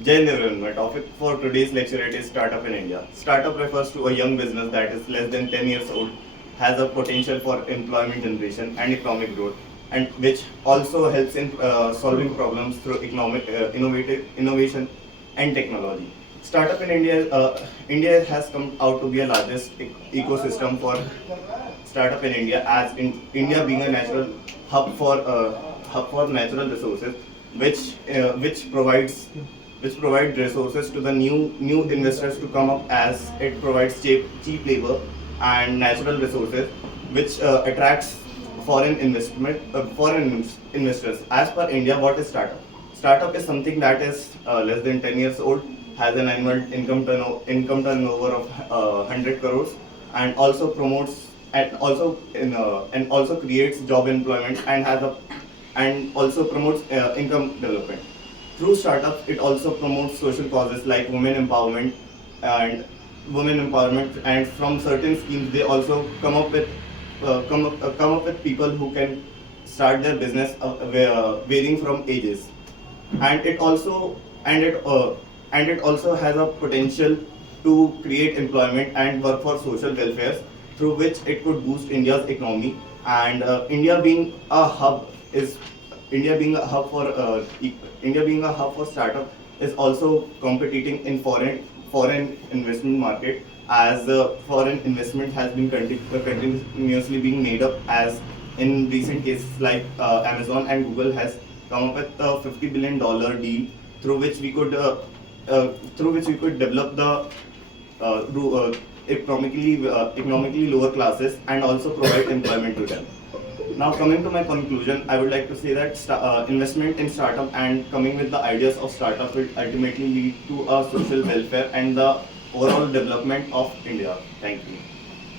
Jai Hind everyone. My topic for today's lecture is Startup in India. Startup refers to a young business that is less than 10 years old, has a potential for employment generation and economic growth, and which also helps in solving problems through economic innovation and technology. Startup in India has come out to be a largest ecosystem for startup in India, as in India being a natural hub for natural resources, which provide resources to the new investors to come up, as it provides cheap labor and natural resources, which attracts foreign investors. As per India, what is startup? Startup is something that is less than 10 years old, has an annual income turnover of 100 crores, and also promotes and also creates job employment and also promotes income development. Through startups, it also promotes social causes like and and from certain schemes they also come up with people who can start their business varying from ages, and it also has a potential to create employment and work for social welfare, through which it could boost India's economy. And is India being a hub for India being a hub for startup is also competing in foreign investment market, as foreign investment has been continuously being made up, as in recent cases like Amazon and Google has come up with a $50 billion deal, through which we could develop the economically lower classes and also provide employment to them. Now, coming to my conclusion, I would like to say that investment in startup and coming with the ideas of startup will ultimately lead to a social welfare and the overall development of India. Thank you.